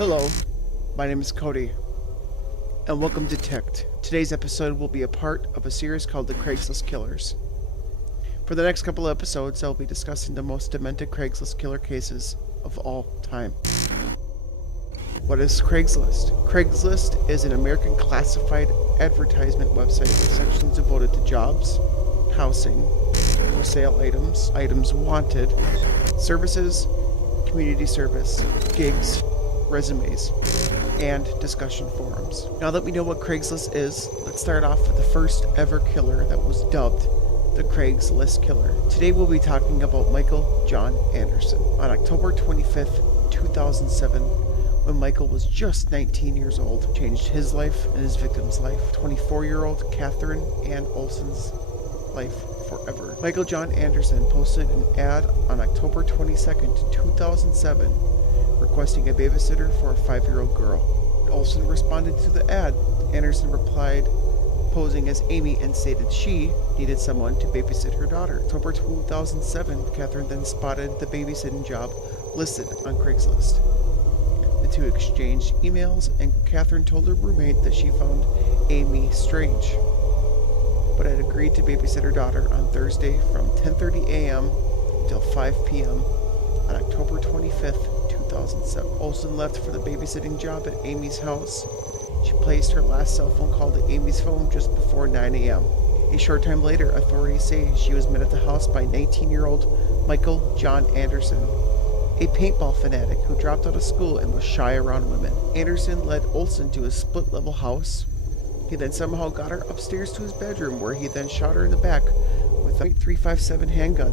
Hello, my name is Cody, and welcome to Ticked. Today's episode will be a part of a series called The Craigslist Killers. For the next couple of episodes, I'll be discussing the most demented Craigslist killer cases of all time. What is Craigslist? Craigslist is an American classified advertisement website with sections devoted to jobs, housing, for sale items, items wanted, services, community service, gigs, resumes, and discussion forums. Now that we know what Craigslist is, let's start off with the first ever killer that was dubbed the Craigslist Killer. Today we'll be talking about Michael John Anderson. On October 25th, 2007, when Michael was just 19 years old, changed his life and his victim's life. 24-year-old Catherine Ann Olson's life forever. Michael John Anderson posted an ad on October 22nd, 2007, requesting a babysitter for a 5-year-old girl. Olson responded to the ad. Anderson replied, posing as Amy, and stated she needed someone to babysit her daughter. October 2007, Catherine then spotted the babysitting job listed on Craigslist. The two exchanged emails, and Catherine told her roommate that she found Amy strange, but had agreed to babysit her daughter on Thursday from 10:30 a.m. until 5 p.m. on October 25th, 2007. Olson left for the babysitting job at Amy's house. She placed her last cell phone call to Amy's phone just before 9 a.m. A short time later, authorities say she was met at the house by 19-year-old Michael John Anderson, a paintball fanatic who dropped out of school and was shy around women. Anderson led Olson to his split-level house. He then somehow got her upstairs to his bedroom, where he then shot her in the back with a .357 handgun,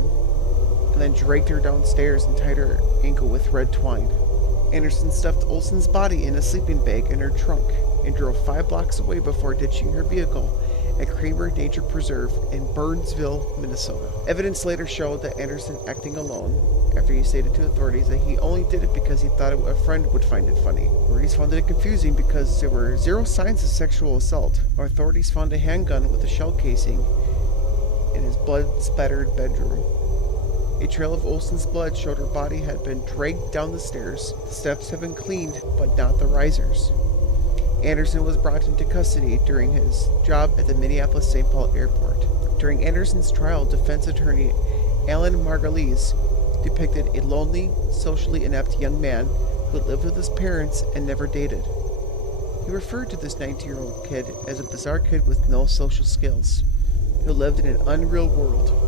and then dragged her downstairs and tied her ankle with red twine. Anderson stuffed Olson's body in a sleeping bag in her trunk and drove 5 blocks away before ditching her vehicle at Kramer Nature Preserve in Burnsville, Minnesota. Evidence later showed that Anderson acting alone, after he stated to authorities that he only did it because he thought a friend would find it funny. Authorities found it confusing because there were 0 signs of sexual assault. Authorities found a handgun with a shell casing in his blood-spattered bedroom. A trail of Olson's blood showed her body had been dragged down the stairs. The steps had been cleaned, but not the risers. Anderson was brought into custody during his job at the Minneapolis-St. Paul airport. During Anderson's trial, defense attorney Alan Margulies depicted a lonely, socially inept young man who lived with his parents and never dated. He referred to this 19-year-old kid as a bizarre kid with no social skills, who lived in an unreal world.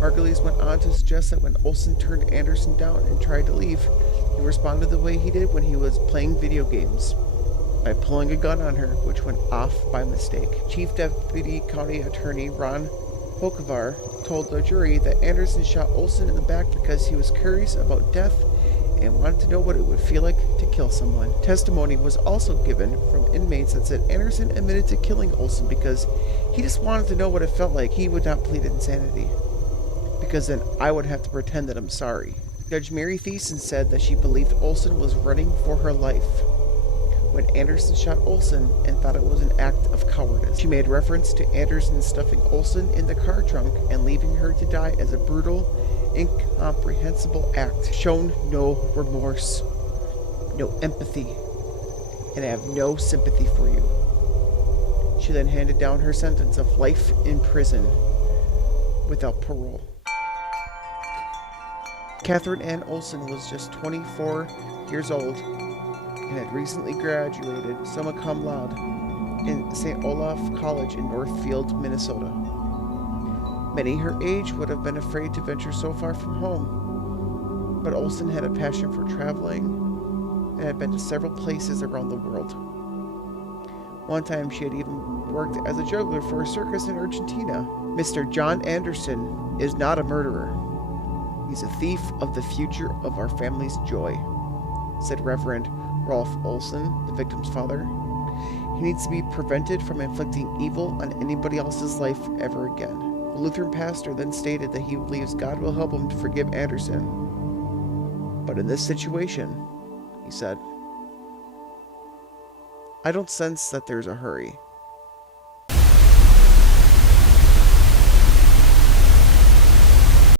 Margulies went on to suggest that when Olson turned Anderson down and tried to leave, he responded the way he did when he was playing video games, by pulling a gun on her, which went off by mistake. Chief Deputy County Attorney Ron Hokevar told the jury that Anderson shot Olson in the back because he was curious about death and wanted to know what it would feel like to kill someone. Testimony was also given from inmates that said Anderson admitted to killing Olson because he just wanted to know what it felt like. He would not plead insanity, because then I would have to pretend that I'm sorry. Judge Mary Thiessen said that she believed Olson was running for her life when Anderson shot Olson and thought it was an act of cowardice. She made reference to Anderson stuffing Olson in the car trunk and leaving her to die as a brutal, incomprehensible act. Shown no remorse, no empathy, and I have no sympathy for you. She then handed down her sentence of life in prison without parole. Catherine Ann Olson was just 24 years old and had recently graduated summa cum laude in St. Olaf College in Northfield, Minnesota. Many her age would have been afraid to venture so far from home, but Olson had a passion for traveling and had been to several places around the world. One time she had even worked as a juggler for a circus in Argentina. Mr. John Anderson is not a murderer. He's a thief of the future of our family's joy, said Reverend Rolf Olson, the victim's father. He needs to be prevented from inflicting evil on anybody else's life ever again. The Lutheran pastor then stated that he believes God will help him to forgive Anderson. But in this situation, he said, I don't sense that there's a hurry.